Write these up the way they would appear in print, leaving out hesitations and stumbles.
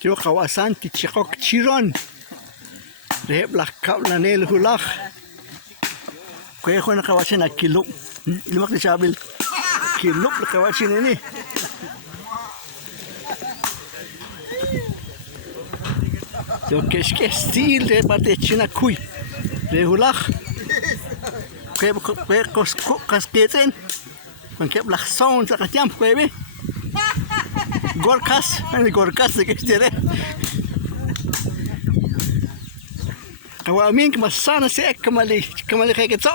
Jo kawasan ti chikok chiron. Rehep lah kap na nel hulak. Kaya ko na kawasan na kilok. Ilumak ni sabil. Kilok na kawasan ini. Jo keşke stil de parte china kuy. De hulak. Kaya kasketen. Man kep lah sound sa katiam kaya be. Gorkas, ini gorkas de kestere. Awamin kemasana se kemali kayak gitu.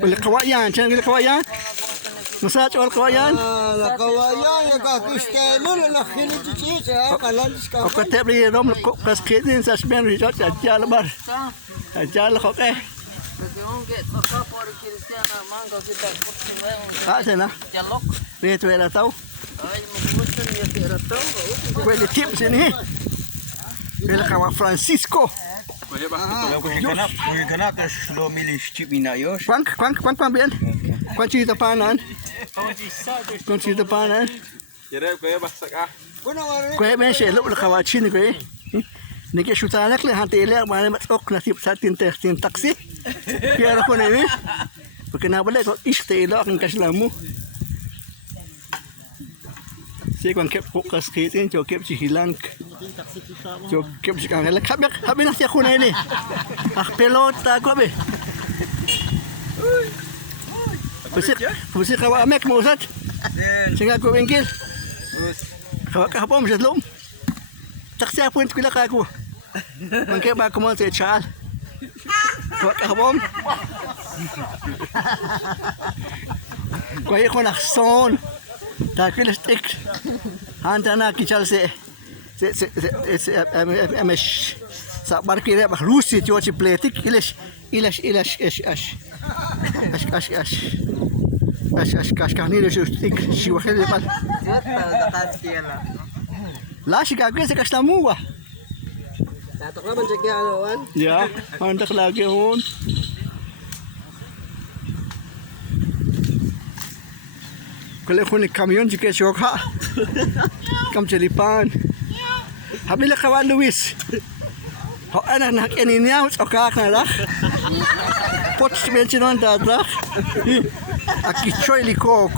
Boleh kawayan, jangan boleh kawayan. Masa jual kawayan? La kawayan ya kakistelo la khiliti ya kalan ska. Aku tak beli rom kas kedin sa sebenarnya riset aja lebar. Aja lah kok Ah, sana. Dia tu era tahu. Boleh tip sini. Bela kawan Francisco. Kuya ganap lo milis chip inayos. Kwang bien. Kwang cerita panan. Kwang cerita panan. Kue ben se lu kawan Cina kue. Ni ke syutan nak le hanti le mana ok nasib satin taksi. Biar aku ni. Kenapa le kok istilah kan kaslamu. Si kwan kep fokus kitin jo kep si hilang. Jo kep si kang le kap habi nak aku ni. Ah pelota ko be. Pusik kawa amek mo usat. Singa ko bengkel. Kawa ka hapom jetlom. Taksi apa yang kita kaku? Mungkin baku mau saya cal. Kawa ka hapom. Kaya ko nak son. Tak kira stick. Hanta nak kical se ms sabar kira bah lusi cuaca si pletik ilas kani le stick si wakil lepas. Lah si kagak se kaslamu wah. Tatok naman check ya wan. Ya, hantak lagi hon. Kalau kau ni kamion jika syokha, kam celipan. Habis kawan Luis. Hau anak nak ini ni awak okak nak. Pot sebenci non dah. Aki coy likok.